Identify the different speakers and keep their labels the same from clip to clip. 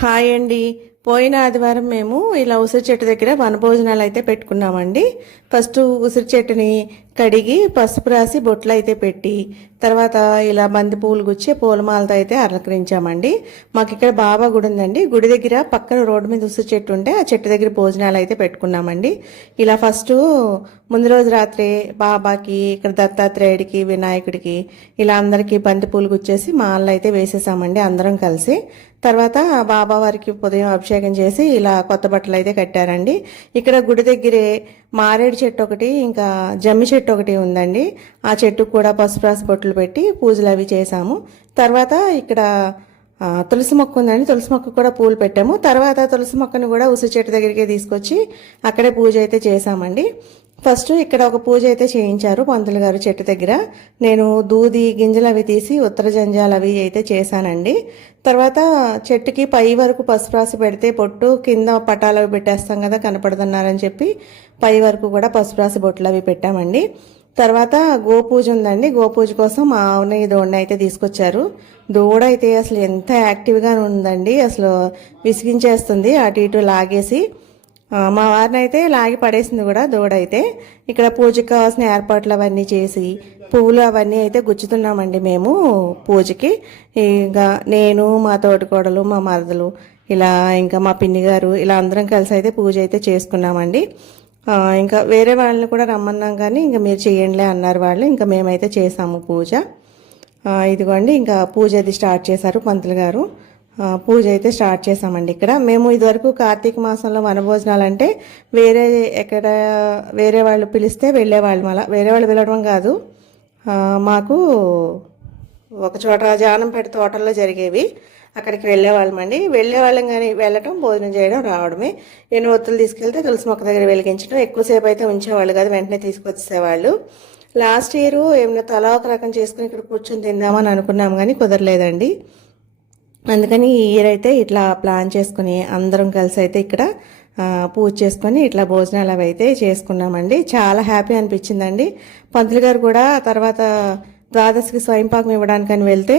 Speaker 1: Hi అండి. పోయిన ఆదివారం మేము ఇలా ఉసిరి చెట్టు దగ్గర వనభోజనాలు అయితే పెట్టుకున్నామండి. ఫస్ట్ ఉసిరి చెట్టుని కడిగి పసుపు రాసి బొట్లు అయితే పెట్టి తర్వాత ఇలా బంతి పువ్వులు గుచ్చి పూలమాలతో అయితే అలంకరించామండి. మాకు ఇక్కడ బాబా గుడి ఉందండి. గుడి దగ్గర పక్కన రోడ్డు మీద ఉసిరి చెట్టు ఉంటే ఆ చెట్టు దగ్గర భోజనాలు అయితే పెట్టుకున్నామండి. ఇలా ఫస్ట్ ముందు రోజు రాత్రి బాబాకి ఇక్కడ దత్తాత్రేయుడికి వినాయకుడికి ఇలా అందరికీ బంతి పూలు గుచ్చేసి మాలలు అయితే వేసేసామండి అందరం కలిసి. తర్వాత బాబా వారికి ఉదయం అభిషేకం చేసి ఇలా కొత్త బట్టలు అయితే కట్టారండి. ఇక్కడ గుడి దగ్గరే మారేడు చెట్టు ఒకటి ఇంకా జమ్మి చెట్టు ఒకటి ఉందండి. ఆ చెట్టుకు కూడా పసుపు రాసి బొట్లు పెట్టి పూజలు అవి చేశాము. తర్వాత ఇక్కడ తులసి మొక్క ఉందండి. తులసి మొక్క కూడా పూలు పెట్టాము. తర్వాత తులసి మొక్కను కూడా ఉసి చెట్టు దగ్గరికి తీసుకొచ్చి అక్కడే పూజ అయితే చేశామండి. ఫస్ట్ ఇక్కడ ఒక పూజ అయితే చేయించారు పంతులు గారు చెట్టు దగ్గర. నేను దూది గింజలు అవి తీసి ఉత్తర జంజాలు అవి అయితే చేశానండి. తర్వాత చెట్టుకి పై వరకు పసుపు రాసి పెడితే పొట్టు కింద పటాలు అవి పెట్టేస్తాం కదా కనపడుతున్నారని చెప్పి పై వరకు కూడా పసుపు రాసి బొట్లు అవి పెట్టామండి. తర్వాత గోపూజ ఉందండి. గోపూజ కోసం మా ఆవుని దూడని అయితే తీసుకొచ్చారు. దూడ అయితే అసలు ఎంత యాక్టివ్గా ఉందండి. అసలు విసిగించేస్తుంది. అటు ఇటు లాగేసి మా వారిని అయితే లాగి పడేసింది కూడా దూడ అయితే ఇక్కడ పూజకి కావాల్సిన ఏర్పాట్లు అవన్నీ చేసి పువ్వులు అవన్నీ అయితే గుచ్చుతున్నామండి మేము పూజకి. ఇంకా నేను మా తోటికోడలు మా మరదలు ఇలా ఇంకా మా పిన్ని గారు ఇలా అందరం కలిసి అయితే పూజ అయితే చేసుకున్నామండి. ఇంకా వేరే వాళ్ళని కూడా రమ్మన్నాం కానీ ఇంకా మీరు చేయండిలే అన్నారు వాళ్ళు. ఇంకా మేమైతే చేసాము పూజ. ఇదిగోండి ఇంకా పూజ అది స్టార్ట్ చేశారు పంతులు గారు. పూజ అయితే స్టార్ట్ చేసామండి ఇక్కడ. మేము ఇదివరకు కార్తీక మాసంలో వనభోజనాలు అంటే వేరే ఎక్కడ వేరే వాళ్ళు పిలిస్తే వెళ్ళేవాళ్ళం అలా. వేరే వాళ్ళు వెళ్ళడం కాదు. మాకు ఒక చోట జానంపేట తోటల్లో జరిగేవి. అక్కడికి వెళ్ళేవాళ్ళమండి. వెళ్ళేవాళ్ళం కానీ వెళ్ళటం భోజనం చేయడం రావడమే. ఎన్ని ఒత్తులు తీసుకెళ్తే తులసి మొక్క దగ్గర వెలిగించడం ఎక్కువసేపు అయితే ఉంచేవాళ్ళు కాదు వెంటనే తీసుకొచ్చేసేవాళ్ళు. లాస్ట్ ఇయర్ ఏమైనా తలా ఒక రకం చేసుకుని ఇక్కడ కూర్చొని తిందామని అనుకున్నాం కానీ కుదరలేదండి. అందుకని ఈ ఇయర్ అయితే ఇట్లా ప్లాన్ చేసుకుని అందరం కలిసి అయితే ఇక్కడ పూజ చేసుకొని ఇట్లా భోజనాలు అవి అయితే చేసుకున్నామండి. చాలా హ్యాపీ అనిపించిందండి. పంతులు గారు కూడా తర్వాత ద్వాదశికి స్వయంపాకం ఇవ్వడానికని వెళ్తే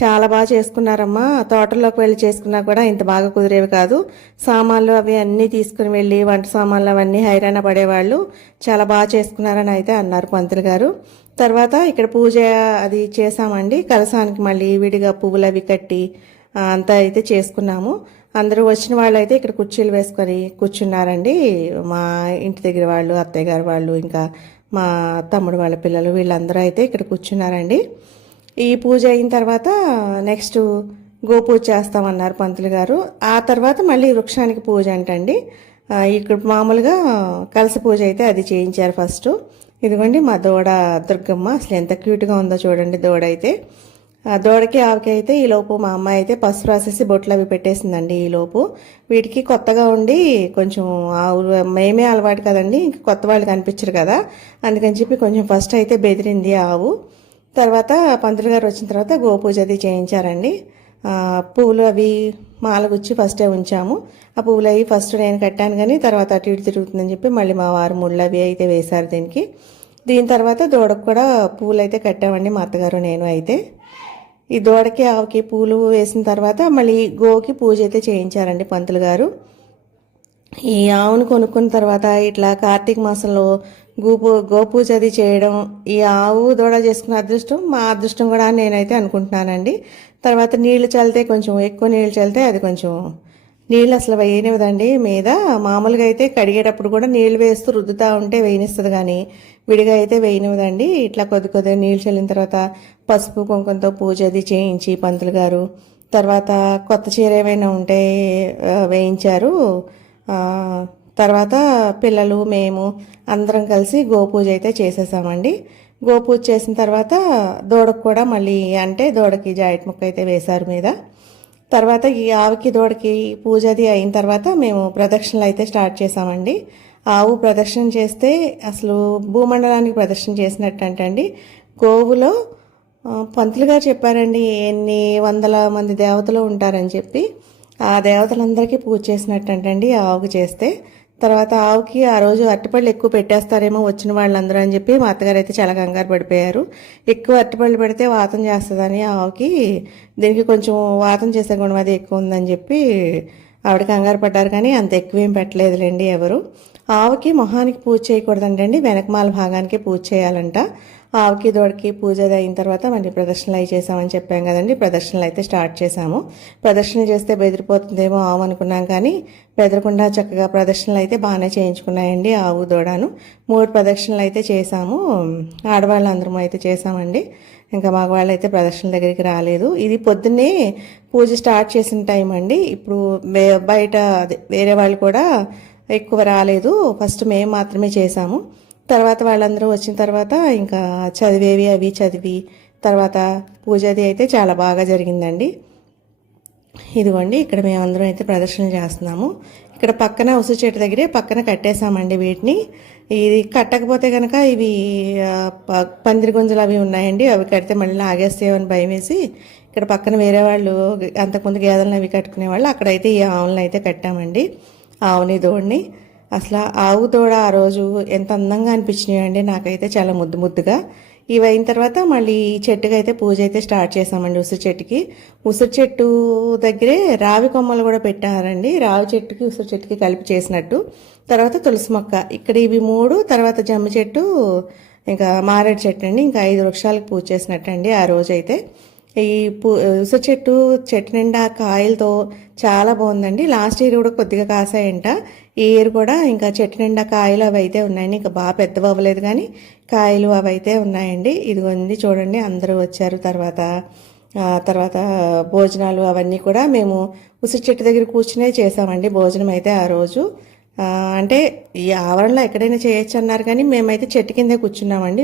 Speaker 1: చాలా బాగా చేసుకున్నారమ్మా. తోటల్లోకి వెళ్ళి చేసుకున్నా కూడా ఇంత బాగా కుదిరేవి కాదు. సామాన్లు అవి అన్నీ తీసుకుని వెళ్ళి వంట సామాన్లు అవన్నీ హైరాణ పడేవాళ్ళు. చాలా బాగా చేసుకున్నారని అయితే అన్నారు పంతులు గారు. తర్వాత ఇక్కడ పూజ అది చేసామండి కలసానికి మళ్ళీ విడిగా పువ్వులు అవి కట్టి అంతా అయితే చేసుకున్నాము. అందరూ వచ్చిన వాళ్ళు అయితే ఇక్కడ కుర్చీలు వేసుకొని కూర్చున్నారండి. మా ఇంటి దగ్గర వాళ్ళు అత్తయ్య గారు వాళ్ళు ఇంకా మా తమ్ముడు వాళ్ళ పిల్లలు వీళ్ళందరూ అయితే ఇక్కడ కూర్చున్నారండి. ఈ పూజ అయిన తర్వాత నెక్స్ట్ గోపూజ చేస్తామన్నారు పంతులు గారు. ఆ తర్వాత మళ్ళీ వృక్షానికి పూజ అంటండి. ఇక్కడ మామూలుగా కలస పూజ అయితే అది చేయించారు ఫస్ట్. ఇదిగోండి మా దూడ దుర్గమ్మ అసలు ఎంత క్యూట్గా ఉందో చూడండి దూడ అయితే. దూడకి ఆవికి అయితే ఈలోపు మా అమ్మాయి అయితే పసుపు రాసేసి బొట్లు అవి పెట్టేసిందండి ఈలోపు వీటికి కొత్తగా ఉండి కొంచెం ఆవులు మేమే అలవాటు కదండి ఇంక కొత్త వాళ్ళు కనిపించరు కదా. అందుకని చెప్పి కొంచెం ఫస్ట్ అయితే బెదిరింది ఆవు. తర్వాత పంతులు గారు వచ్చిన తర్వాత గోపూజ అది చేయించారండి. పువ్వులు అవి మాల గుచ్చి ఫస్టే ఉంచాము. ఆ పువ్వులు అవి ఫస్ట్ నేను కట్టాను కానీ తర్వాత అటు ఇటు తిరుగుతుందని చెప్పి మళ్ళీ మా వారు ముళ్ళు అవి అయితే వేశారు దీనికి. దీని తర్వాత దూడకు కూడా పువ్వులు అయితే కట్టామండి మా అత్తగారు నేను అయితే. ఈ దూడకి ఆవుకి పూలు వేసిన తర్వాత మళ్ళీ గోకి పూజ అయితే చేయించారండి పంతులు గారు. ఈ ఆవును కొనుక్కున్న తర్వాత ఇట్లా కార్తీక మాసంలో గోపూ గోపూజ అది చేయడం ఈ ఆవు దూడ చేసుకున్న అదృష్టం మా అదృష్టం కూడా నేనైతే అనుకుంటున్నానండి. తర్వాత నీళ్ళు చల్లితే కొంచెం ఎక్కువ నీళ్ళు చల్లితే అది కొంచెం నీళ్ళు అసలు వేయనివ్వదండి. మీద మామూలుగా అయితే కడిగేటప్పుడు కూడా నీళ్ళు వేస్తూ రుద్దుతా ఉంటే వేయనిస్తుంది కానీ విడిగా అయితే వేయనివ్వదండి. ఇట్లా కొద్ది కొద్దిగా నీళ్ళు చల్లిన తర్వాత పసుపు కుంకుమతో పూజ అది చేయించి పంతులు గారు. తర్వాత కొత్త చీర ఏమైనా ఉంటే వేయించారు. తర్వాత పిల్లలు మేము అందరం కలిసి గోపూజ అయితే చేసేసామండి. గోపూజ చేసిన తర్వాత దూడకు కూడా మళ్ళీ అంటే దూడకి జాయిట్ ముక్క అయితే వేశారు మీద. తర్వాత ఈ ఆవుకి దూడకి పూజ అది అయిన తర్వాత మేము ప్రదక్షిణలు అయితే స్టార్ట్ చేసామండి ఆవు ప్రదక్షిణ చేస్తే అసలు భూమండలానికి ప్రదక్షిణ చేసినట్టు అంటండి గోవులో పంతులుగా పంతులు గారు చెప్పారండి ఎన్ని వందల మంది దేవతలు ఉంటారని చెప్పి. ఆ దేవతలందరికీ పూజ చేసినట్టు అంటండి ఆవుకు చేస్తే. తర్వాత ఆవుకి ఆ రోజు అరటిపళ్ళు ఎక్కువ పెట్టేస్తారేమో వచ్చిన వాళ్ళందరూ అని చెప్పి మా అత్తగారు అయితే చాలా కంగారు పడిపోయారు. ఎక్కువ అరటిపళ్ళు పెడితే వాతం చేస్తుందని ఆవుకి దీనికి కొంచెం వాతం చేసే గుణం అది ఎక్కువ ఉందని చెప్పి ఆవిడ కంగారు పడ్డారు కానీ అంత ఎక్కువ ఏం పెట్టలేదులేండి ఎవరు. ఆవుకి మొహానికి పూజ చేయకూడదంటండి వెనకమాల భాగానికి పూజ చేయాలంట. ఆవుకి దోడికి పూజ అయిన తర్వాత మళ్ళీ ప్రదర్శనలు అవి చేసామని చెప్పాం కదండి. ప్రదర్శనలు అయితే స్టార్ట్ చేసాము ప్రదర్శనలు చేస్తే బెదిరిపోతుందేమో ఆవు అనుకున్నాం కానీ బెదరకుండా చక్కగా ప్రదర్శనలు అయితే బాగానే చేయించుకున్నాయండి ఆవు దూడను. మూడు ప్రదర్శనలు అయితే చేసాము ఆడవాళ్ళందరము అయితే చేసామండి ఇంకా మగవాళ్ళు అయితే ప్రదర్శన దగ్గరికి రాలేదు. ఇది పొద్దున్నే పూజ స్టార్ట్ చేసిన టైం అండి. ఇప్పుడు బయట అదే వేరే వాళ్ళు కూడా ఎక్కువ రాలేదు. ఫస్ట్ మేము మాత్రమే చేసాము తర్వాత వాళ్ళందరూ వచ్చిన తర్వాత ఇంకా చదివేవి అవి చదివి తర్వాత పూజ అది అయితే చాలా బాగా జరిగిందండి. ఇదిగోండి ఇక్కడ మేమందరం అయితే ప్రదర్శనలు చేస్తున్నాము. ఇక్కడ పక్కన ఉసు చెట్టు దగ్గరే పక్కన కట్టేసామండి వీటిని. ఇది కట్టకపోతే కనుక ఇవి పందిరి గుంజలు అవి ఉన్నాయండి. అవి కడితే మళ్ళీ ఆగేస్తాయని భయం వేసి ఇక్కడ పక్కన వేరే వాళ్ళు అంతకుముందు గేదెలను అవి కట్టుకునే వాళ్ళు అక్కడైతే ఈ ఆవులను అయితే కట్టామండి. ఆవుని దోడిని అసలు ఆవు దూడ ఆ రోజు ఎంత అందంగా అనిపించినాయండి నాకైతే చాలా ముద్దు ముద్దుగా. ఇవి అయిన తర్వాత మళ్ళీ ఈ చెట్టుకి అయితే పూజ అయితే స్టార్ట్ చేసామండి ఉసిరి చెట్టుకి. ఉసిరి చెట్టు దగ్గరే రావి కొమ్మలు కూడా పెట్టారండి. రావి చెట్టుకి ఉసిరి చెట్టుకి కలిపి చేసినట్టు. తర్వాత తులసి మొక్క. ఇక్కడ ఇవి మూడు తర్వాత జమ్మి చెట్టు ఇంకా మారేడు చెట్టు అండి. ఇంకా ఐదు వృక్షాలకు పూజ చేసినట్టు అండి ఆ రోజైతే. ఈ పూ ఉసిరి చెట్టు చెట్టు నిండా కాయలతో చాలా బాగుందండి. లాస్ట్ ఇయర్ కూడా కొద్దిగా కాసాయంట. ఈ ఇయర్ కూడా ఇంకా చెట్టు నిండా కాయలు అవి అయితే ఉన్నాయండి. ఇంకా బాగా పెద్దవి అవ్వలేదు కానీ కాయలు అవి అయితే ఉన్నాయండి ఉంది చూడండి అందరూ వచ్చారు. తర్వాత తర్వాత భోజనాలు అవన్నీ కూడా మేము ఉసిరి చెట్టు దగ్గర కూర్చునే చేసామండి భోజనం అయితే ఆ రోజు. అంటే ఈ ఆవరణలో ఎక్కడైనా చేయొచ్చు అన్నారు కానీ మేమైతే చెట్టు కిందే కూర్చున్నామండి.